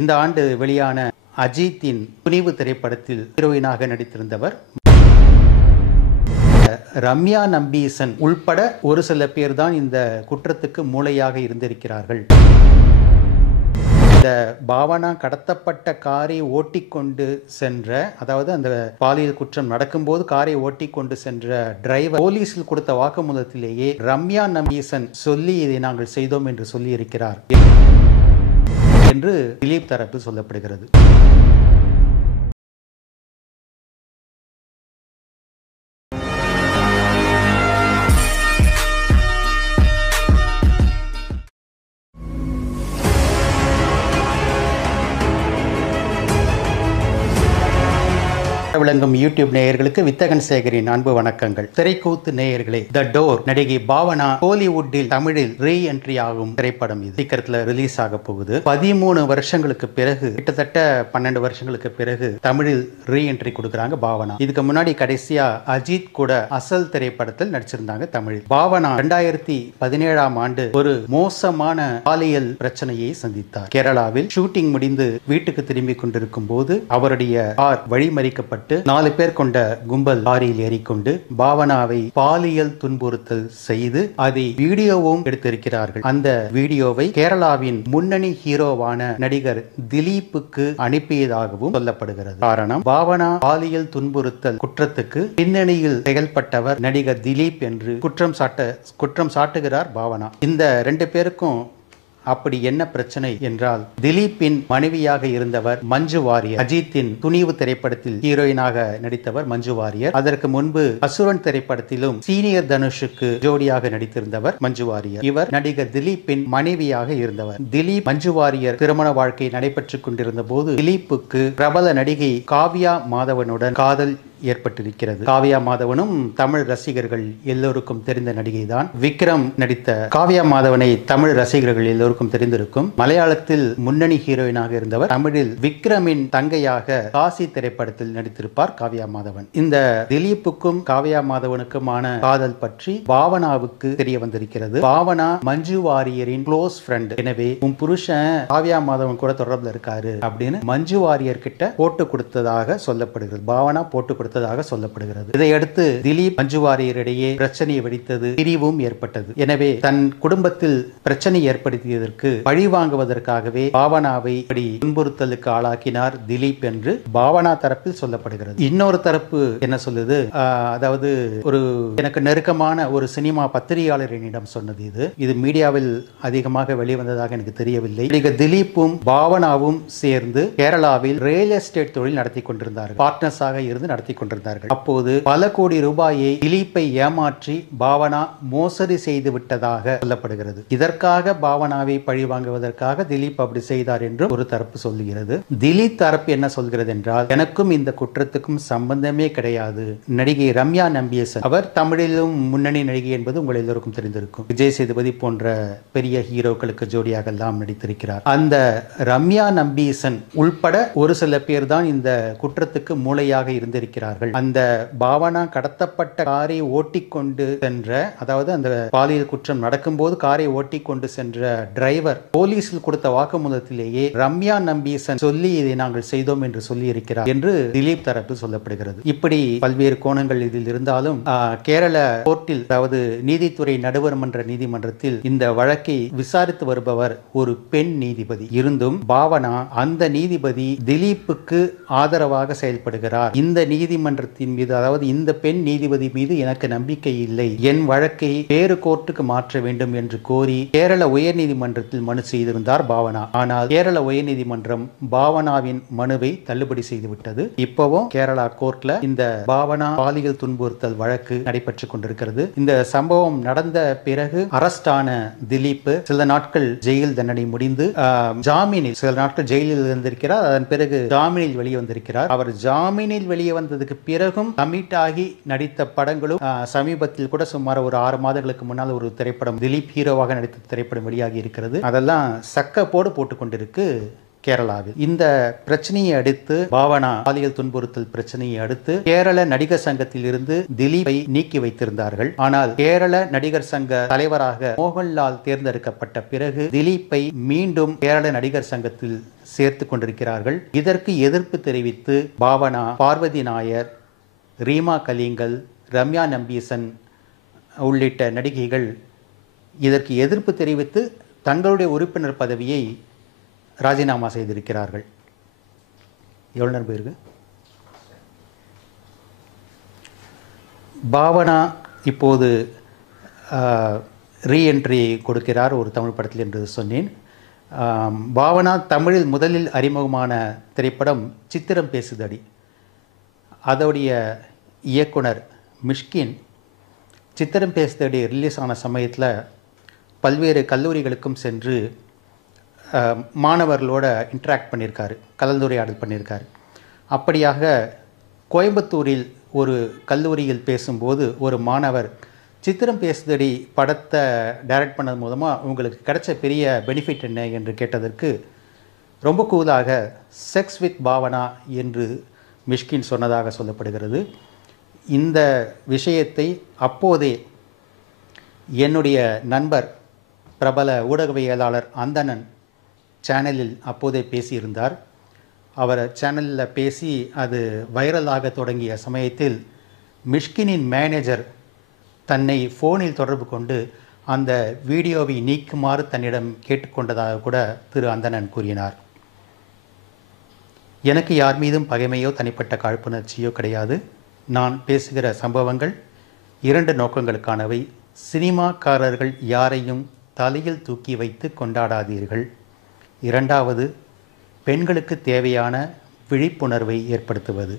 இந்த ஆண்டு வெளியான அஜித்தின் துணிவு திரைப்படத்தில் ஹீரோயினாக நடித்திருந்தவர். ரம்யா நம்பீசன் உள்பட ஒரு சில பேர் தான் இந்த குற்றத்துக்கு மூளையாக இருந்திருக்கிறார்கள். இந்த பாவனா கடத்தப்பட்ட காரை ஓட்டிக்கொண்டு சென்ற, அதாவது அந்த பாலியல் குற்றம் நடக்கும்போது காரை ஓட்டிக்கொண்டு சென்ற டிரைவர் போலீசில் கொடுத்த வாக்குமூலத்திலேயே ரம்யா நம்பீசன் சொல்லி இதை நாங்கள் செய்தோம் என்று சொல்லி இருக்கிறார் என்று திலீப் தரப்பில் சொல்லப்படுகிறது. விளங்கும் யூடியூப் நேயர்களுக்கு வித்தகன் சேகரின் அன்பு வணக்கங்கள். திரைக்கூத்து நேயர்களே, த டோர் நடிகை பாவனா ஹாலிவுட்டில் தமிழில் ரீ என்ட்ரி ஆகும் திரைப்படம் இது சீக்கிரத்தில் ரிலீஸ் ஆக போகுது. 13 வருஷங்களுக்கு பிறகு, கிட்டத்தட்ட 12 வருஷங்களுக்கு பிறகு தமிழில் ரீ என்ட்ரி கொடுக்கறாங்க பாவனா. இதுக்கு முன்னாடி கடைசியா அஜித் கூட அசல் திரைப்படத்தில் நடிச்சிருந்தாங்க தமிழில். பாவனா 2017ஆம் ஆண்டு ஒரு மோசமான பாலியல் பிரச்சனையை சந்தித்தார். கேரளாவில் ஷூட்டிங் முடிந்து வீட்டுக்கு திரும்பி கொண்டிருக்கும் போது அவருடைய கார் வழிமறிக்கப்பட்டு 4 பேர் கொண்ட கும்பல் லாரியில் ஏறிக்கொண்டு பாவனாவை பாலியல் துன்புறுத்தல் செய்து அதை வீடியோவும் எடுத்திருக்கிறார்கள். அந்த வீடியோவை கேரளாவின் முன்னணி ஹீரோவான நடிகர் திலீப்புக்கு அனுப்பியதாகவும் சொல்லப்படுகிறது. காரணம், பாவனா பாலியல் துன்புறுத்தல் குற்றத்துக்கு பின்னணியில் செயல்பட்டவர் நடிகர் திலீப் என்று குற்றம் சாட்டுகிறார் பாவனா. இந்த 2 பேருக்கும் அப்படி என்ன பிரச்சனை என்றால், திலீப்பின் மனைவியாக இருந்தவர் மஞ்சு வாரியர். அஜித்தின் துணிவு திரைப்படத்தில் ஹீரோயினாக நடித்தவர் மஞ்சு வாரியர். அதற்கு முன்பு அசுரன் திரைப்படத்திலும் சீனியர் தனுஷுக்கு ஜோடியாக நடித்திருந்தவர் மஞ்சு வாரியர். இவர் நடிகர் திலீப்பின் மனைவியாக இருந்தவர். திலீப் மஞ்சு வாரியர் திருமண வாழ்க்கை நடைபெற்றுக் கொண்டிருந்த போது திலீப்புக்கு பிரபல நடிகை காவ்யா மாதவனுடன் காதல் ஏற்பட்டிருக்கிறது. காவ்யா மாதவனும் தமிழ் ரசிகர்கள் எல்லோருக்கும் தெரிந்த நடிகை தான். விக்ரம் நடித்த காவ்யா மாதவனை தமிழ் ரசிகர்கள் எல்லோருக்கும் தெரிந்திருக்கும். மலையாளத்தில் முன்னணி ஹீரோயினாக இருந்தவர். தமிழில் விக்ரமின் தங்கையாக காசி திரைப்படத்தில் நடித்திருப்பார் காவ்யா மாதவன். இந்த திலீப்புக்கும் காவ்யா மாதவனுக்குமான காதல் பற்றி பாவனாவுக்கு தெரிய வந்திருக்கிறது. பாவனா மஞ்சு வாரியரின் க்ளோஸ் ஃப்ரெண்ட். எனவே உன் புருஷன் காவ்யா மாதவன் கூட தொடர்பில் இருக்காரு அப்படின்னு மஞ்சு வாரியர் கிட்ட போட்டு கொடுத்ததாக சொல்லப்படுகிறது. பாவனா போட்டு சொல்லப்படுகிறது. இதையடுத்து திலீப் மஞ்சு வாரியரிடையே பிரச்சனை வெடித்தது, பிரிவும் ஏற்பட்டது. எனவே தன் குடும்பத்தில் பிரச்சனை ஏற்படுத்தியதற்கு பழி வாங்குவதற்காகவே பாவனாவை துன்புறுத்தலுக்கு ஆளாக்கினார் திலீப் என்று பாவனா தரப்பில் சொல்லப்படுகிறது. இன்னொரு தரப்பு என்ன சொல்லுது, அதாவது ஒரு எனக்கு நெருக்கமான ஒரு சினிமா பத்திரிகையாளர் என்னிடம் சொன்னது. இது மீடியாவில் அதிகமாக வெளிவந்ததாக எனக்கு தெரியவில்லை. திலீப்பும் பாவனாவும் சேர்ந்து கேரளாவில் ரியல் எஸ்டேட் தொழில் நடத்தி கொண்டிருந்தார்கள். பார்ட்னர்ஸாக இருந்து நடத்தி கொண்டிருந்தார்கள். அப்போது பல கோடி ரூபாயை திலீப்பை ஏமாற்றி பாவனா மோசடி செய்து விட்டதாக சொல்லப்படுகிறது. இதற்காக பாவனாவை பழி வாங்குவதற்காக திலீப் அப்படி செய்தார் என்று ஒரு தரப்பு சொல்லுகிறது. திலீப் தரப்பு என்ன சொல்கிறது என்றால், எனக்கும் இந்த குற்றத்துக்கும் சம்பந்தமே கிடையாது. நடிகை ரம்யா நம்பீசன், அவர் தமிழிலும் முன்னணி நடிகை என்பது உங்கள் எல்லோருக்கும் தெரிந்திருக்கும். விஜய் சேதுபதி போன்ற பெரிய ஹீரோக்களுக்கு ஜோடியாக எல்லாம் நடித்திருக்கிறார். அந்த ரம்யா நம்பீசன் உள்பட ஒரு சில பேர் தான் இந்த குற்றத்துக்கு மூளையாக இருந்திருக்கிறார்கள். அந்த பாவனா கடத்தப்பட்ட காரை ஓட்டிக்கொண்டு சென்ற, அதாவது அந்த பாலியல் குற்றம் நடக்கும்போது காரை ஓட்டிக்கொண்டு சென்ற டிரைவர் போலீசில் கொடுத்த வாக்குமூலத்திலேயே ரம்யா நம்பீசன் சொல்லி இதை நாங்கள் செய்தோம் என்று சொல்லி இருக்கிறார் என்று திலீப் தரப்பில் சொல்லப்படுகிறது. இப்படி பல்வேறு கோணங்கள் இதில் இருந்தாலும் கேரள கோர்ட்டில், அதாவது நீதித்துறை நடுவர் மன்ற நீதிமன்றத்தில் இந்த வழக்கை விசாரித்து வருபவர் ஒரு பெண் நீதிபதி இருந்தும் பாவனா அந்த நீதிபதி திலீப்புக்கு ஆதரவாக செயல்படுகிறார். இந்த நீதிமன்றத்தின் மீது, அதாவது இந்த பெண் நீதிபதி மீது எனக்கு நம்பிக்கை இல்லை, என் வழக்கை வேறு கோர்ட்டுக்கு மாற்ற வேண்டும் என்று கோரி கேரள உயர்நீதிமன்றத்தில் மனு செய்திருந்தார் பாவனா. ஆனால் கேரள உயர்நீதிமன்றம் பாவனாவின் மனுவை தள்ளுபடி செய்துவிட்டது. இப்பவும் கேரளா கோர்ட்ல இந்த பாவனா பாலியல் துன்புறுத்தல் வழக்கு நடைபெற்றுக் கொண்டிருக்கிறது. இந்த சம்பவம் நடந்த பிறகு அரஸ்ட் ஆன திலீப் சில நாட்கள் ஜெயில் தண்டனை முடிந்து ஜாமீனில் சில நாட்கள் ஜெயிலில் இருந்திருக்கிறார். அதன் பிறகு ஜாமீனில் வெளியே வந்திருக்கிறார். அவர் ஜாமீனில் வெளியே வந்ததுக்கு பிறகும் கமிட் ஆகி நடித்த படங்களும் சமீபத்தில் கூட சுமார் ஒரு 6 மாதங்களுக்கு முன்னால் ஒரு திரைப்படம் திலீப் ஹீரோவாக நடித்த திரைப்படம் வெளியாகி இருக்கிறது. அதெல்லாம் சக்கப்போடு போட்டுக் கொண்டிருக்கு கேரளாவில். இந்த பிரச்சனையை அடுத்து பாவனா பாலியல் துன்புறுத்தல் பிரச்சனையை அடுத்து கேரள நடிகர் சங்கத்தில் இருந்து திலீப்பை நீக்கி வைத்திருந்தார்கள். ஆனால் கேரள நடிகர் சங்க தலைவராக மோகன்லால் தேர்ந்தெடுக்கப்பட்ட பிறகு திலீப்பை மீண்டும் கேரள நடிகர் சங்கத்தில் சேர்த்து கொண்டிருக்கிறார்கள். இதற்கு எதிர்ப்பு தெரிவித்து பாவனா, பார்வதி நாயர், ரீமா கலிங்கல், ரம்யா நம்பீசன் உள்ளிட்ட நடிகைகள் இதற்கு எதிர்ப்பு தெரிவித்து தங்களுடைய உறுப்பினர் பதவியை ராஜினாமா செய்திருக்கிறார்கள். எவ்வளோ நேரம் போயிருக்கு? பாவனா இப்போது ரீஎன்ட்ரி கொடுக்கிறார் ஒரு தமிழ் படத்தில் என்று சொன்னேன். பாவனா தமிழில் முதலில் அறிமுகமான திரைப்படம் சித்திரம் பேசுதடி. அதோடைய இயக்குனர் மிஷ்கின் சித்திரம் பேசுதடி ரிலீஸ் ஆன சமயத்தில் பல்வேறு கல்லூரிகளுக்கும் சென்று மாணவர்களோட இன்ட்ராக்ட் பண்ணியிருக்காரு, கலந்துரையாடல் பண்ணியிருக்காரு. அப்படியாக கோயம்புத்தூரில் ஒரு கல்லூரியில் பேசும்போது ஒரு மாணவர் சித்திரம் பேசுதடி படத்தை டைரக்ட் பண்ணது மூலமாக உங்களுக்கு கிடைச்ச பெரிய பெனிஃபிட் என்ன என்று கேட்டதற்கு ரொம்ப கூலாக செக்ஸ் வித் பாவனா என்று மிஷ்கின் சொன்னதாக சொல்லப்படுகிறது. இந்த விஷயத்தை அப்போதே என்னுடைய நண்பர் பிரபல ஊடகவியலாளர் அந்தணன் சேனலில் அப்போதே பேசியிருந்தார். அவர் சேனலில் பேசி அது வைரலாக தொடங்கிய சமயத்தில் மிஷ்கினின் மேனேஜர் தன்னை ஃபோனில் தொடர்பு கொண்டு அந்த வீடியோவை நீக்குமாறு தன்னிடம் கேட்டுக்கொண்டதாக கூட திரு அந்தணன் கூறினார். எனக்கு யார் மீதும் பகைமையோ தனிப்பட்ட காழ்ப்புணர்ச்சியோ கிடையாது. நான் பேசுகிற சம்பவங்கள் 2 நோக்கங்களுக்கானவை. சினிமாக்காரர்கள் யாரையும் தலையில் தூக்கி வைத்து கொண்டாடாதீர்கள். 2வது, பெண்களுக்கு தேவையான விழிப்புணர்வை ஏற்படுத்துவது.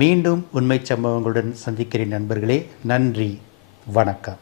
மீண்டும் உண்மை சம்பவங்களுடன் சந்திக்கிறேன் நண்பர்களே. நன்றி, வணக்கம்.